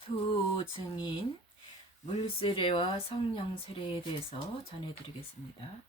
두 증인 물세례와 성령 세례에 대해서 전해드리겠습니다.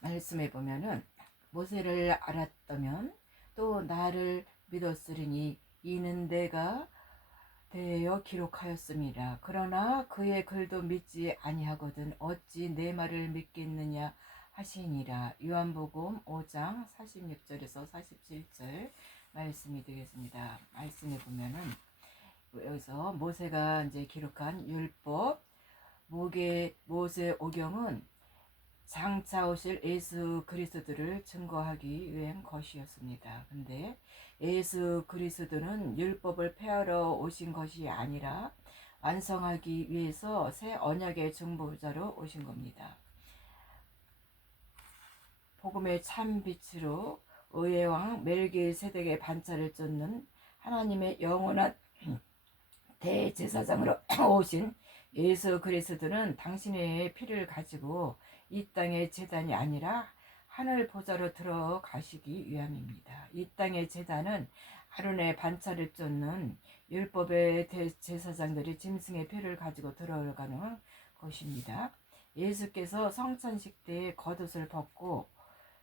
말씀해 보면은 모세를 알았다면 또 나를 믿었으리니 이는 내가 대여 기록하였습니다. 그러나 그의 글도 믿지 아니하거든 어찌 내 말을 믿겠느냐 하시니라. 요한복음 5장 46절에서 47절 말씀이 되겠습니다. 말씀해 보면은 여기서 모세가 이제 기록한 율법, 모세 오경은 장차 오실 예수 그리스도를 증거하기 위한 것이었습니다. 근데 예수 그리스도는 율법을 폐하러 오신 것이 아니라 완성하기 위해서 새 언약의 중보자로 오신 겁니다. 복음의 참 빛으로 의의 왕 멜기세덱의 반차를 쫓는 하나님의 영원한 대제사장으로 오신 예수 그리스도는 당신의 피를 가지고 이 땅의 제단이 아니라 하늘 보좌로 들어가시기 위함입니다. 이 땅의 제단은 아론의 반차를 쫓는 율법의 대제사장들이 짐승의 피를 가지고 들어가는 것입니다. 예수께서 성찬식 때에 겉옷을 벗고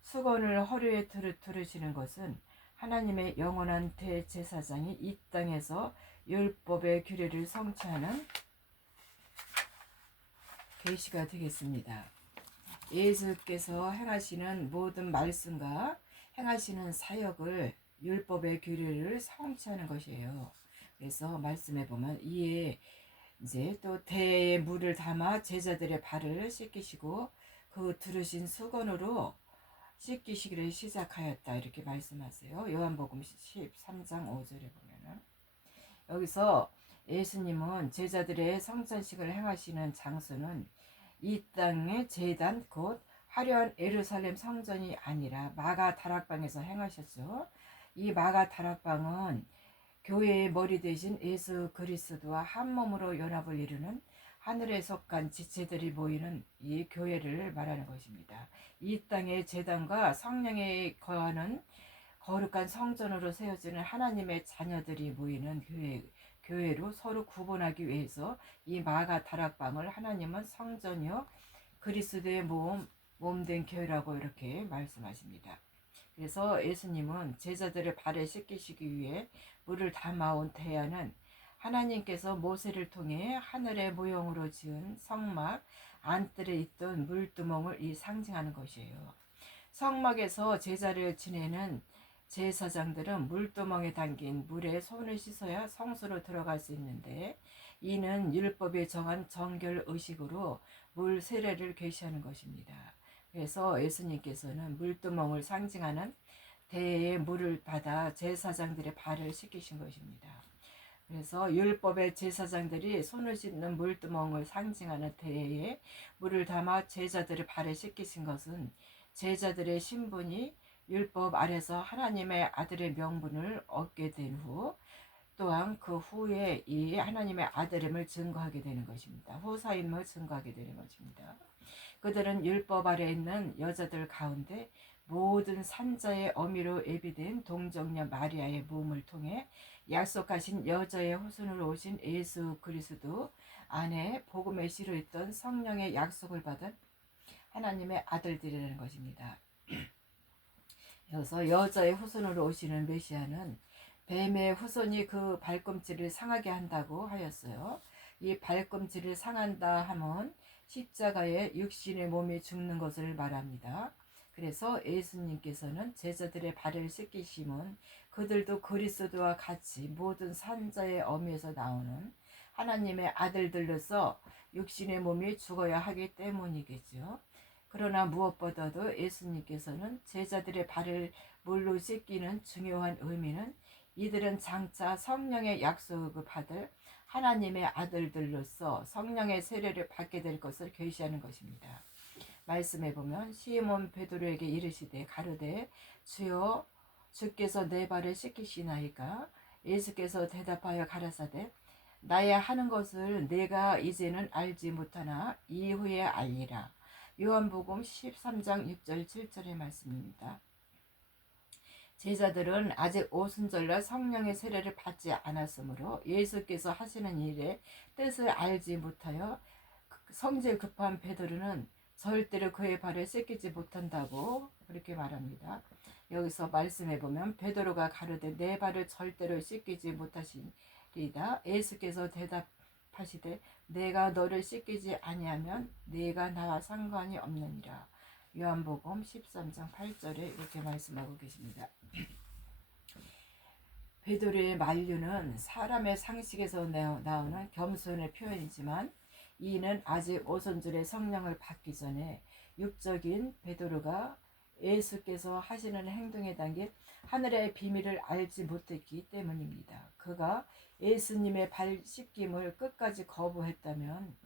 수건을 허리에 두르시는 것은 하나님의 영원한 대제사장이 이 땅에서 율법의 규례를 성취하는 계시가 되겠습니다. 예수께서 행하시는 모든 말씀과 행하시는 사역을 율법의 규례를 성취하는 것이에요. 그래서 말씀해 보면 이에 이제 또 대에 물을 담아 제자들의 발을 씻기시고 그 두르신 수건으로 씻기시기를 시작하였다 이렇게 말씀하세요. 요한복음 13장 5절에 보면은 여기서 예수님은 제자들의 성찬식을 행하시는 장소는 이 땅의 제단 곧 화려한 예루살렘 성전이 아니라 마가 다락방에서 행하셨죠. 이 마가 다락방은 교회의 머리 대신 예수 그리스도와 한 몸으로 연합을 이루는 하늘에 속한 지체들이 모이는 이 교회를 말하는 것입니다. 이 땅의 제단과 성령에 거하는 거룩한 성전으로 세워지는 하나님의 자녀들이 모이는 교회로 서로 구분하기 위해서 이 마가 다락방을 하나님은 성전이요 그리스도의 몸된 교회라고 이렇게 말씀하십니다. 그래서 예수님은 제자들의 발에 씻기시기 위해 물을 담아온 태야는 하나님께서 모세를 통해 하늘의 모형으로 지은 성막 안뜰에 있던 물두멍을 상징하는 것이에요. 성막에서 제자를 지내는 제사장들은 물두멍에 담긴 물에 손을 씻어야 성소로 들어갈 수 있는데 이는 율법에 정한 정결 의식으로 물 세례를 계시하는 것입니다. 그래서 예수님께서는 물두멍을 상징하는 대의 물을 받아 제사장들의 발을 씻기신 것입니다. 그래서 율법의 제사장들이 손을 씻는 물두멍을 상징하는 대에 물을 담아 제자들의 발에 씻기신 것은 제자들의 신분이 율법 아래서 하나님의 아들의 명분을 얻게 된 후 또한 그 후에 이 하나님의 아들임을 증거하게 되는 것입니다. 후사임을 증거하게 되는 것입니다. 그들은 율법 아래 있는 여자들 가운데 모든 산자의 어미로 예비된 동정녀 마리아의 몸을 통해 약속하신 여자의 후손으로 오신 예수 그리스도 안에 복음의 씨로 있던 성령의 약속을 받은 하나님의 아들들이라는 것입니다. 여기서 여자의 후손으로 오시는 메시아는 뱀의 후손이 그 발꿈치를 상하게 한다고 하였어요. 이 발꿈치를 상한다 하면 십자가에 육신의 몸이 죽는 것을 말합니다. 그래서 예수님께서는 제자들의 발을 씻기심은 그들도 그리스도와 같이 모든 산자의 어미에서 나오는 하나님의 아들들로서 육신의 몸이 죽어야 하기 때문이겠죠. 그러나 무엇보다도 예수님께서는 제자들의 발을 물로 씻기는 중요한 의미는 이들은 장차 성령의 약속을 받을 하나님의 아들들로서 성령의 세례를 받게 될 것을 계시하는 것입니다. 말씀해 보면 시몬 베드로에게 이르시되 가로되 주여 주께서 내 발을 씻기시나이까 예수께서 대답하여 가라사대 나의 하는 것을 내가 이제는 알지 못하나 이후에 알리라. 요한복음 13장 6절 7절의 말씀입니다. 제자들은 아직 오순절날 성령의 세례를 받지 않았으므로 예수께서 하시는 일의 뜻을 알지 못하여 성질 급한 베드로는 절대로 그의 발을 씻기지 못한다고 그렇게 말합니다. 여기서 말씀해 보면 베드로가 가로되 내 발을 절대로 씻기지 못하시리다. 예수께서 대답하시되 내가 너를 씻기지 아니하면 네가 나와 상관이 없느니라. 요한복음 13장 8절에 이렇게 말씀하고 계십니다. 베드로의 만류는 사람의 상식에서 나오는 겸손의 표현이지만 이는 아직 오순절의 성령을 받기 전에 육적인 베드로가 예수께서 하시는 행동에 담긴 하늘의 비밀을 알지 못했기 때문입니다. 그가 예수님의 발 씻김을 끝까지 거부했다면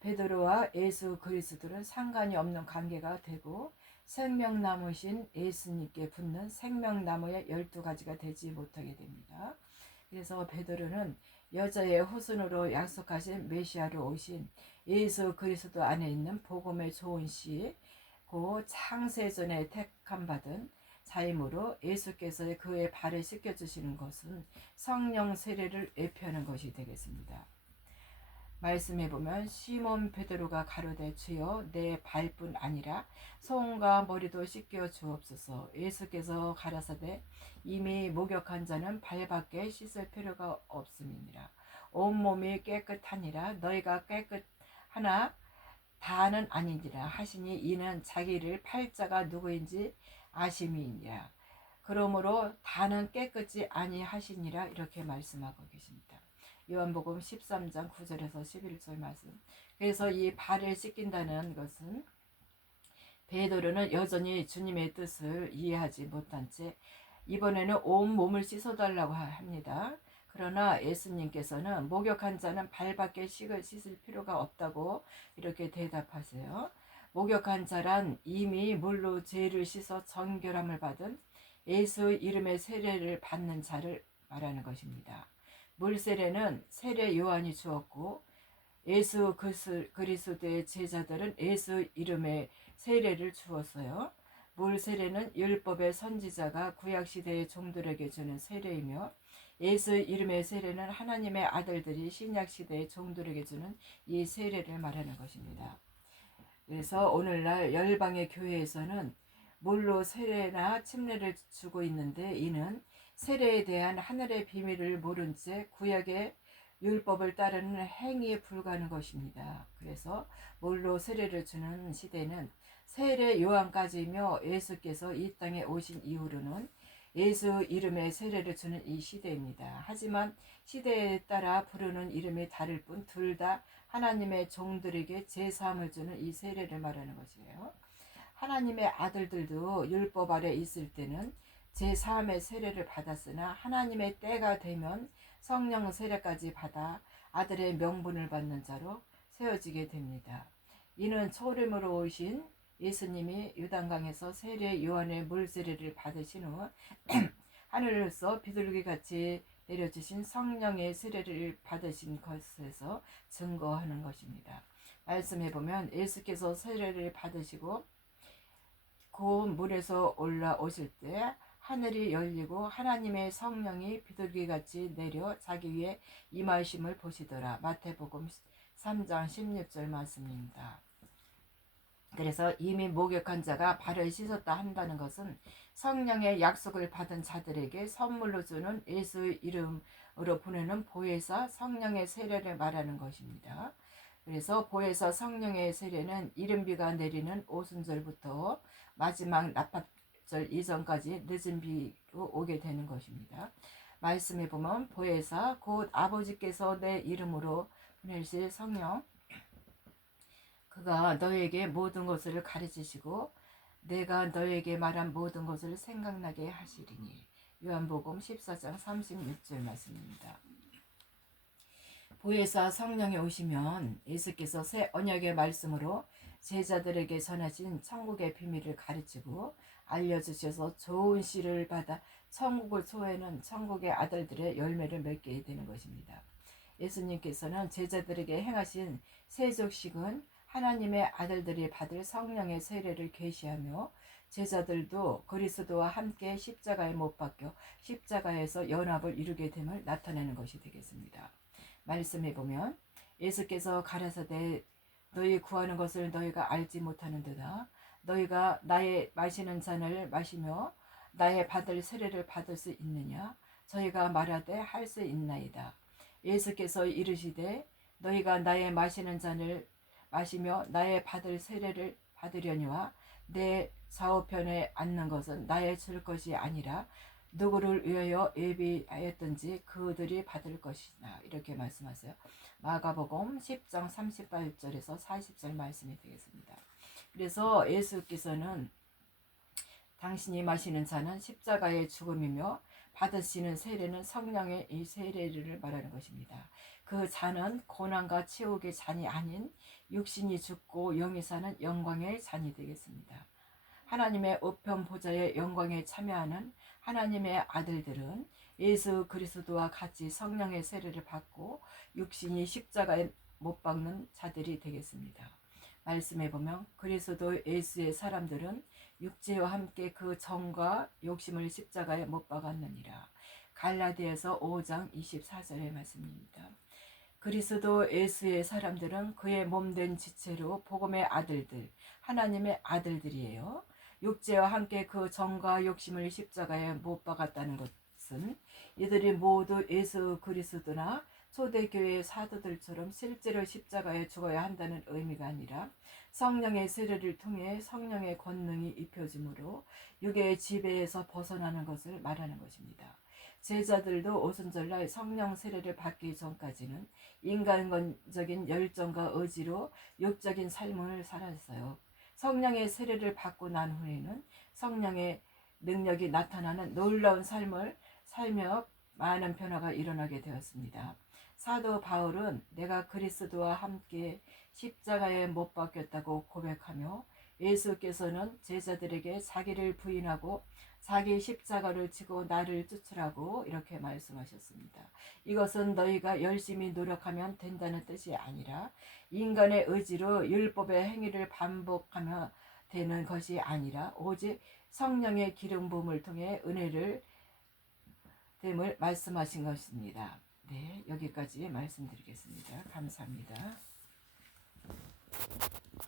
베드로와 예수 그리스도는 상관이 없는 관계가 되고 생명나무신 예수님께 붙는 생명나무의 12가지가 되지 못하게 됩니다. 그래서 베드로는 여자의 후손으로 약속하신 메시아로 오신 예수 그리스도 안에 있는 복음의 좋은 씨, 고 창세전에 택함받은 자이므로 예수께서 그의 발을 씻겨주시는 것은 성령 세례를 예표하는 것이 되겠습니다. 말씀해 보면 시몬 베드로가 가로되 주여 내 발뿐 아니라 손과 머리도 씻겨 주옵소서. 예수께서 가라사대 이미 목욕한 자는 발밖에 씻을 필요가 없음이니라. 온몸이 깨끗하니라. 너희가 깨끗하나 다는 아니니라 하시니 이는 자기를 팔자가 누구인지 아심이니라. 그러므로 다는 깨끗이 아니하시니라 이렇게 말씀하고 계십니다. 요한복음 13장 9절에서 11절 말씀. 그래서 이 발을 씻긴다는 것은 베드로는 여전히 주님의 뜻을 이해하지 못한 채 이번에는 온 몸을 씻어달라고 합니다. 그러나 예수님께서는 목욕한 자는 발밖에 씻을 필요가 없다고 이렇게 대답하세요. 목욕한 자란 이미 물로 죄를 씻어 정결함을 받은 예수 이름의 세례를 받는 자를 말하는 것입니다. 물세례는 세례 요한이 주었고 예수 그리스도의 제자들은 예수 이름의 세례를 주었어요. 물세례는 율법의 선지자가 구약시대의 종들에게 주는 세례이며 예수 이름의 세례는 하나님의 아들들이 신약시대의 종들에게 주는 이 세례를 말하는 것입니다. 그래서 오늘날 열방의 교회에서는 물로 세례나 침례를 주고 있는데 이는 세례에 대한 하늘의 비밀을 모른 채 구약의 율법을 따르는 행위에 불과한 것입니다. 그래서 물로 세례를 주는 시대는 세례 요한까지이며 예수께서 이 땅에 오신 이후로는 예수 이름의 세례를 주는 이 시대입니다. 하지만 시대에 따라 부르는 이름이 다를 뿐 둘 다 하나님의 종들에게 제사함을 주는 이 세례를 말하는 것이에요. 하나님의 아들들도 율법 아래 있을 때는 제3의 세례를 받았으나 하나님의 때가 되면 성령 세례까지 받아 아들의 명분을 받는 자로 세워지게 됩니다. 이는 초림으로 오신 예수님이 요단강에서 세례 요한의 물세례를 받으신 후 하늘로서 비둘기같이 내려주신 성령의 세례를 받으신 것에서 증거하는 것입니다. 말씀해 보면 예수께서 세례를 받으시고 고운 물에서 올라오실 때 하늘이 열리고 하나님의 성령이 비둘기같이 내려 자기 위에 임하심을 보시더라. 마태복음 3장 16절 말씀입니다. 그래서 이미 목욕한 자가 발을 씻었다 한다는 것은 성령의 약속을 받은 자들에게 선물로 주는 예수 이름으로 보내는 보혜사 성령의 세례를 말하는 것입니다. 그래서 보혜사 성령의 세례는 이른비가 내리는 오순절부터 마지막 나팔절 이전까지 늦은 비로 오게 되는 것입니다. 말씀에 보면 보혜사 곧 아버지께서 내 이름으로 보내실 성령 그가 너에게 모든 것을 가르치시고 내가 너에게 말한 모든 것을 생각나게 하시리니. 요한복음 14장 36절 말씀입니다. 보혜사 성령이 오시면 예수께서 새 언약의 말씀으로 제자들에게 전하신 천국의 비밀을 가르치고 알려주셔서 좋은 씨를 받아 천국을 소유하는 천국의 아들들의 열매를 맺게 되는 것입니다. 예수님께서는 제자들에게 행하신 세족식은 하나님의 아들들이 받을 성령의 세례를 계시하며 제자들도 그리스도와 함께 십자가에 못 박혀 십자가에서 연합을 이루게 됨을 나타내는 것이 되겠습니다. 말씀해 보면 예수께서 가라사대 너희 구하는 것을 너희가 알지 못하는도다. 너희가 나의 마시는 잔을 마시며 나의 받을 세례를 받을 수 있느냐? 저희가 말하되 할 수 있나이다. 예수께서 이르시되 너희가 나의 마시는 잔을 마시며 나의 받을 세례를 받으려니와 내 좌우편에 앉는 것은 나의 줄 것이 아니라 누구를 위하여 예비하였든지 그들이 받을 것이나 이렇게 말씀하세요. 마가복음 10장 38절에서 40절 말씀이 되겠습니다. 그래서 예수께서는 당신이 마시는 잔은 십자가의 죽음이며 받으시는 세례는 성령의 이 세례를 말하는 것입니다. 그 잔은 고난과 치욕의 잔이 아닌 육신이 죽고 영이 사는 영광의 잔이 되겠습니다. 하나님의 우편 보좌의 영광에 참여하는 하나님의 아들들은 예수 그리스도와 같이 성령의 세례를 받고 육신이 십자가에 못 박는 자들이 되겠습니다. 말씀해 보면 그리스도 예수의 사람들은 육체와 함께 그 정과 욕심을 십자가에 못 박았느니라. 갈라디아서 5장 24절의 말씀입니다. 그리스도 예수의 사람들은 그의 몸된 지체로 복음의 아들들, 하나님의 아들들이에요. 육체와 함께 그 정과 욕심을 십자가에 못 박았다는 것은 이들이 모두 예수 그리스도나 초대교회 사도들처럼 실제로 십자가에 죽어야 한다는 의미가 아니라 성령의 세례를 통해 성령의 권능이 입혀짐으로 육의 지배에서 벗어나는 것을 말하는 것입니다. 제자들도 오순절날 성령 세례를 받기 전까지는 인간적인 열정과 의지로 육적인 삶을 살았어요. 성령의 세례를 받고 난 후에는 성령의 능력이 나타나는 놀라운 삶을 살며 많은 변화가 일어나게 되었습니다. 사도 바울은 내가 그리스도와 함께 십자가에 못 박혔다고 고백하며 예수께서는 제자들에게 자기를 부인하고 자기 십자가를 지고 나를 쫓으라고 이렇게 말씀하셨습니다. 이것은 너희가 열심히 노력하면 된다는 뜻이 아니라 인간의 의지로 율법의 행위를 반복하며 되는 것이 아니라 오직 성령의 기름 부음을 통해 은혜를 됨을 말씀하신 것입니다. 네, 여기까지 말씀드리겠습니다. 감사합니다.